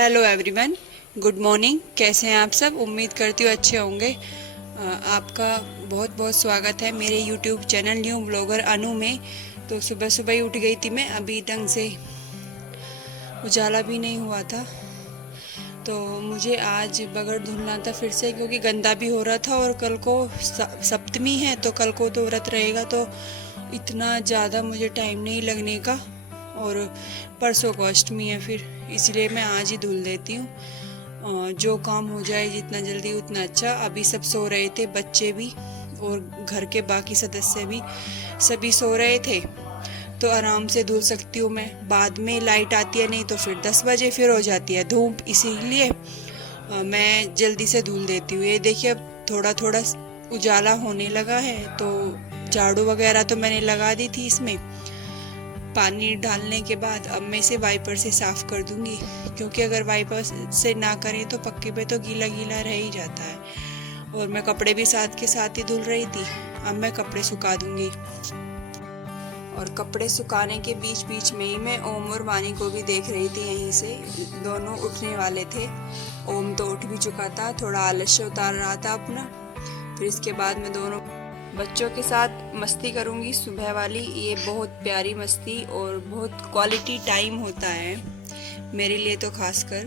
Hello everyone, good morning. कैसे हैं आप सब? उम्मीद करती हूँ अच्छे होंगे। आपका बहुत बहुत स्वागत है मेरे यूट्यूब चैनल न्यू ब्लॉगर अनु में। तो सुबह सुबह ही उठ गई थी मैं, अभी ढंग से उजाला भी नहीं हुआ था। तो मुझे आज बगड़ धुलना था फिर से, क्योंकि गंदा भी हो रहा था और कल को सप्तमी है, तो कल को तो व्रत रहेगा, तो इतना ज़्यादा मुझे टाइम नहीं लगने का। और परसों को अष्टमी है, फिर इसलिए मैं आज ही धुल देती हूँ। जो काम हो जाए जितना जल्दी उतना अच्छा। अभी सब सो रहे थे, बच्चे भी और घर के बाकी सदस्य भी, सभी सो रहे थे, तो आराम से धुल सकती हूँ मैं। बाद में लाइट आती है, नहीं तो फिर 10 बजे फिर हो जाती है धूप, इसीलिए मैं जल्दी से धुल देती हूँ। ये देखिए, अब थोड़ा थोड़ा उजाला होने लगा है, तो झाड़ू वगैरह तो मैंने लगा दी थी इसमें। पानी डालने के बाद अब मैं इसे वाइपर से साफ कर दूंगी, क्योंकि अगर वाइपर से ना करें तो पक्के पे तो गीला गीला रह ही जाता है। और मैं कपड़े भी साथ के साथ ही धुल रही थी। अब मैं कपड़े सुखा दूंगी। और कपड़े सुखाने के बीच बीच में ही मैं ओम और वानी को भी देख रही थी यहीं से। दोनों उठने वाले थे। ओम तो उठ भी चुका था, थोड़ा आलस्य उतार रहा था अपना। फिर इसके बाद मैं दोनों बच्चों के साथ मस्ती करूंगी सुबह वाली। ये बहुत प्यारी मस्ती और बहुत क्वालिटी टाइम होता है मेरे लिए तो खासकर।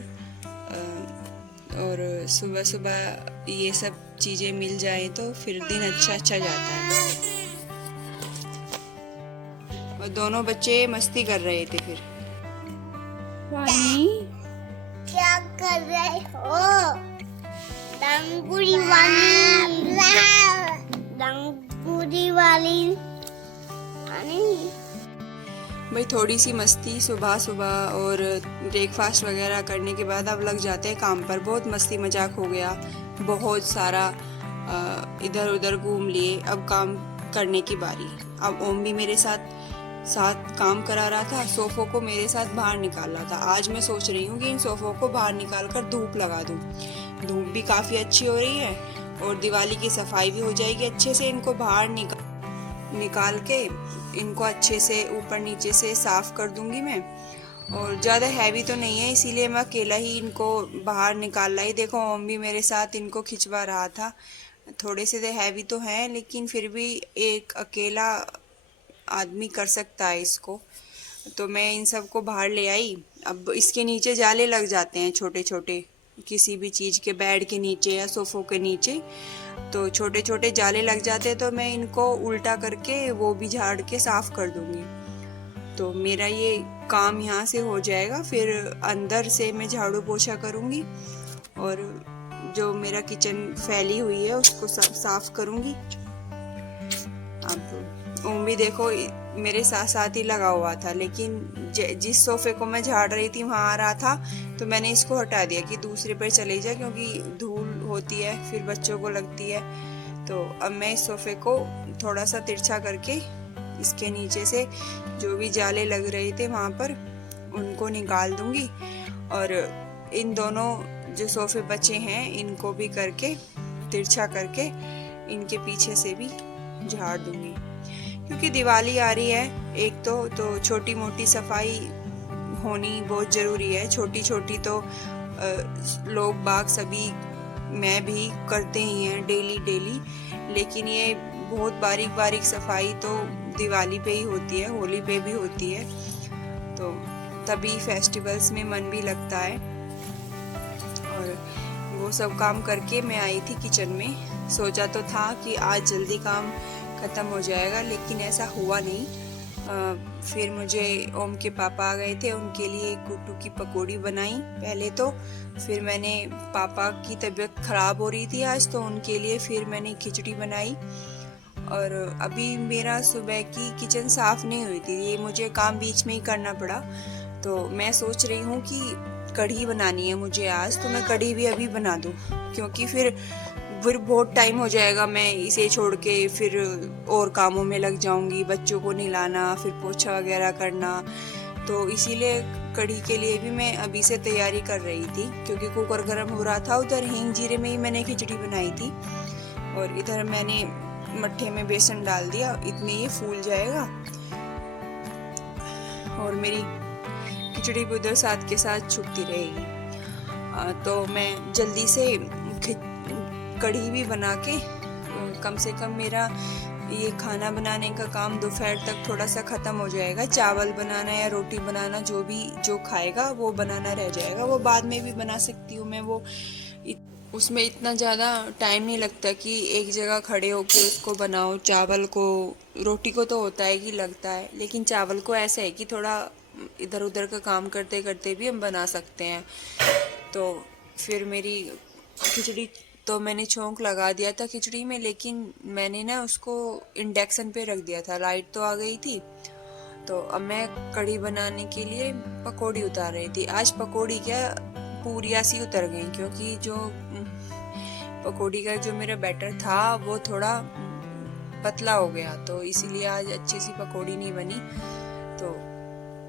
और सुबह सुबह ये सब चीज़ें मिल जाए तो फिर दिन अच्छा अच्छा जाता है। और दोनों बच्चे मस्ती कर रहे थे। फिर वानी, क्या कर रहे हो? डंगुरी वाली, डंगुरी वाली भाई थोड़ी सी मस्ती सुबह सुबह और ब्रेकफास्ट वगैरह करने के बाद अब लग जाते हैं काम पर। बहुत मस्ती मजाक हो गया, बहुत सारा इधर उधर घूम लिए। अब काम करने की बारी। अब ओम भी मेरे साथ साथ काम करा रहा था, सोफों को मेरे साथ बाहर निकाल रहा था। आज मैं सोच रही हूँ कि इन सोफों को बाहर निकाल कर धूप लगा दूँ। धूप भी काफ़ी अच्छी हो रही है और दिवाली की सफाई भी हो जाएगी अच्छे से। इनको बाहर निकाल के इनको अच्छे से ऊपर नीचे से साफ कर दूंगी मैं। और ज़्यादा हैवी तो नहीं है, इसीलिए मैं अकेला ही इनको बाहर निकाल लाई। देखो ओम भी मेरे साथ इनको खिंचवा रहा था। थोड़े से हैवी तो हैं, लेकिन फिर भी एक अकेला आदमी कर सकता है इसको। तो मैं इन सब को बाहर ले आई। अब इसके नीचे जाले लग जाते हैं छोटे छोटे, किसी भी चीज़ के बेड के नीचे या सोफों के नीचे तो छोटे छोटे जाले लग जाते हैं। तो मैं इनको उल्टा करके वो भी झाड़ के साफ कर दूंगी। तो मेरा ये काम यहाँ से हो जाएगा। फिर अंदर से मैं झाड़ू पोछा करूँगी और जो मेरा किचन फैली हुई है उसको साफ करूँगी। अब ओम भी देखो मेरे साथ साथ ही लगा हुआ था, लेकिन जिस सोफे को मैं झाड़ रही थी वहाँ आ रहा था, तो मैंने इसको हटा दिया कि दूसरे पर चले जाए, क्योंकि धूल होती है फिर बच्चों को लगती है। तो अब मैं इस सोफे को थोड़ा सा तिरछा करके इसके नीचे से जो भी जाले लग रहे थे वहाँ पर उनको निकाल दूंगी। और इन दोनों जो सोफे बचे हैं इनको भी करके तिरछा करके इनके पीछे से भी झाड़ दूंगी, क्योंकि दिवाली आ रही है। एक तो छोटी मोटी सफाई होनी बहुत ज़रूरी है। छोटी छोटी तो लोग बाग सभी, मैं भी करते ही हैं डेली डेली, लेकिन ये बहुत बारीक बारीक सफाई तो दिवाली पे ही होती है, होली पे भी होती है। तो तभी फेस्टिवल्स में मन भी लगता है। और वो सब काम करके मैं आई थी किचन में। सोचा तो था कि आज जल्दी काम ख़त्म हो जाएगा, लेकिन ऐसा हुआ नहीं। फिर मुझे ओम के पापा आ गए थे, उनके लिए कुट्टू की पकौड़ी बनाई पहले तो। फिर मैंने, पापा की तबीयत ख़राब हो रही थी आज, तो उनके लिए फिर मैंने खिचड़ी बनाई। और अभी मेरा सुबह की किचन साफ़ नहीं हुई थी, ये मुझे काम बीच में ही करना पड़ा। तो मैं सोच रही हूँ कि कढ़ी बनानी है मुझे आज, तो मैं कढ़ी भी अभी बना दूँ, क्योंकि फिर बहुत टाइम हो जाएगा। मैं इसे छोड़ के फिर और कामों में लग जाऊंगी, बच्चों को नहलाना, फिर पोछा वगैरह करना। तो इसीलिए कढ़ी के लिए भी मैं अभी से तैयारी कर रही थी, क्योंकि कुकर गर्म हो रहा था। उधर हींग जीरे में ही मैंने खिचड़ी बनाई थी और इधर मैंने मट्ठे में बेसन डाल दिया, इतने ये फूल जाएगा। और मेरी खिचड़ी भी उधर साथ के साथ छुपती रहेगी। तो मैं जल्दी से कढ़ी भी बना के कम से कम मेरा ये खाना बनाने का काम दोपहर तक थोड़ा सा ख़त्म हो जाएगा। चावल बनाना या रोटी बनाना जो खाएगा वो बनाना रह जाएगा, वो बाद में भी बना सकती हूँ मैं। वो उसमें इतना ज़्यादा टाइम नहीं लगता कि एक जगह खड़े होकर उसको बनाओ। चावल को, रोटी को तो होता है कि लगता है, लेकिन चावल को ऐसा है कि थोड़ा इधर उधर का काम करते करते भी हम बना सकते हैं। तो फिर मेरी खिचड़ी तो मैंने छोंक लगा दिया था खिचड़ी में, लेकिन मैंने ना उसको इंडक्शन पे रख दिया था। लाइट तो आ गई थी, तो अब मैं कढ़ी बनाने के लिए पकौड़ी उतार रही थी। आज पकौड़ी क्या, पूरियाँ सी उतर गई, क्योंकि जो पकौड़ी का जो मेरा बैटर था वो थोड़ा पतला हो गया, तो इसीलिए आज अच्छी सी पकौड़ी नहीं बनी। तो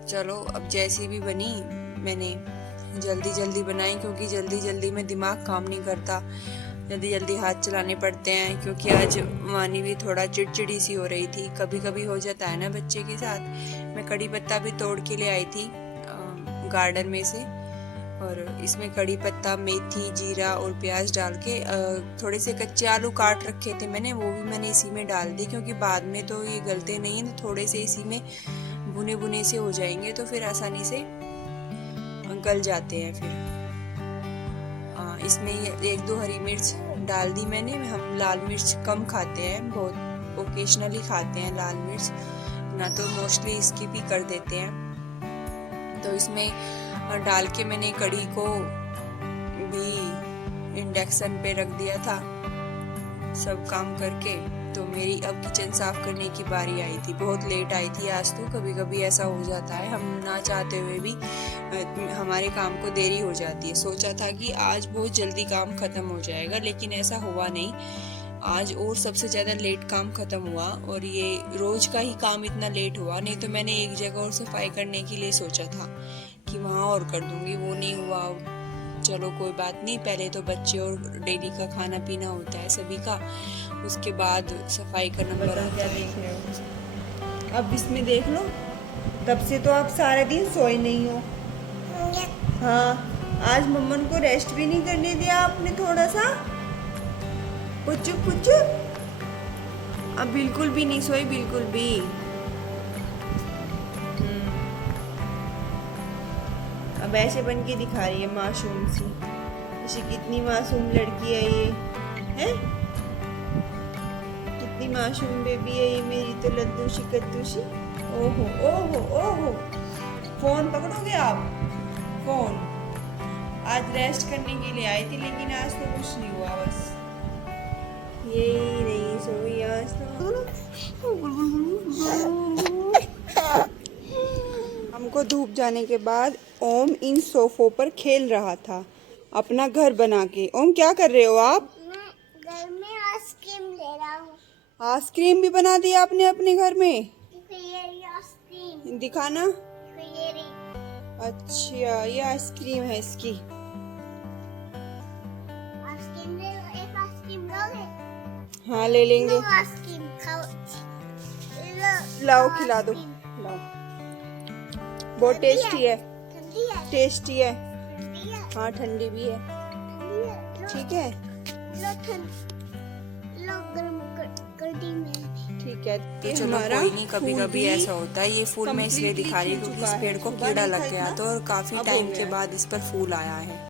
चलो, अब जैसी भी बनी मैंने जल्दी जल्दी बनाई, क्योंकि जल्दी जल्दी में दिमाग काम नहीं करता, जल्दी जल्दी हाथ चलाने पड़ते हैं। क्योंकि आज मानी भी थोड़ा चिड़चिड़ी सी हो रही थी, कभी कभी हो जाता है ना बच्चे के साथ। मैं कड़ी पत्ता भी तोड़ के ले आई थी गार्डन में से, और इसमें कड़ी पत्ता, मेथी, जीरा और प्याज डाल के थोड़े से कच्चे आलू काट रखे थे मैंने, वो भी मैंने इसी में डाल दी, क्योंकि बाद में तो ये गलते नहीं हैं, तो थोड़े से इसी में भुने भुने से हो जाएंगे, तो फिर आसानी से गल जाते हैं। फिर इसमें 1-2 हरी मिर्च डाल दी मैंने। हम लाल मिर्च कम खाते हैं, बहुत ओकेशनली खाते हैं लाल मिर्च, ना तो मोस्टली स्किप ही कर देते हैं। तो इसमें डाल के मैंने कढ़ी को भी इंडक्शन पे रख दिया था सब काम करके। तो मेरी अब किचन साफ करने की बारी आई थी। बहुत लेट आई थी आज तो, कभी कभी ऐसा हो जाता है, हम ना चाहते हुए भी हमारे काम को देरी हो जाती है। सोचा था कि आज बहुत जल्दी काम खत्म हो जाएगा, लेकिन ऐसा हुआ नहीं। आज और सबसे ज़्यादा लेट काम खत्म हुआ, और ये रोज़ का ही काम इतना लेट हुआ। नहीं तो मैंने एक जगह और सफाई करने के लिए सोचा था कि वहाँ और कर दूँगी, वो नहीं हुआ। चलो कोई बात नहीं, पहले तो बच्चे और डेली का खाना पीना होता है सभी का, उसके बाद सफाई करना पड़ा। क्या देख रहे हो? अब इसमें देख लो, तब से तो आप सारा दिन सोए नहीं हो। हाँ, आज मम्मन को रेस्ट भी नहीं करने दिया आपने थोड़ा सा। पुच्चू पुच्चू, अब बिल्कुल भी नहीं सोई, बिल्कुल भी। अब ऐसे बन के दिखा रही है मासूम सी, जैसे कितनी मासूम लड़की है ये, है कितनी मासूम बेबी है ये मेरी तो, लद्दू सी कद्दू सी। ओहो ओहो ओहो, फोन पकड़ोगे आप? फोन आज रेस्ट करने के लिए आई थी, लेकिन आज तो कुछ नहीं हुआ, बस ये नहीं सोई आज तो। हमको धूप जाने के बाद ओम इन सोफों पर खेल रहा था अपना घर बना के। ओम क्या कर रहे हो आप? मैं घर में आइसक्रीम ले रहा हूँ। आइसक्रीम भी बना दिया आपने अपने घर में? ये आइसक्रीम दिखाना। ये अच्छा, ये आइसक्रीम है इसकी। आइसक्रीम ले लो, एक आइसक्रीम लोगे? हाँ ले लेंगे। आइसक्रीम खाओ, लाओ खिला दो, लाओ। बहुत टेस्टी है, ठंडी है, टेस्टी है। ठंडी है, हाँ ठंडी भी है, ठंडी है। ठीक है, लो गर्म कढ़ी में। ठीक है। तो चलो कोई नहीं, कभी कभी ऐसा होता है। ये फूल मैं इसलिए दिखा रही हूँ क्योंकि इस पेड़ को कीड़ा लग गया था और काफी टाइम के बाद इस पर फूल आया है।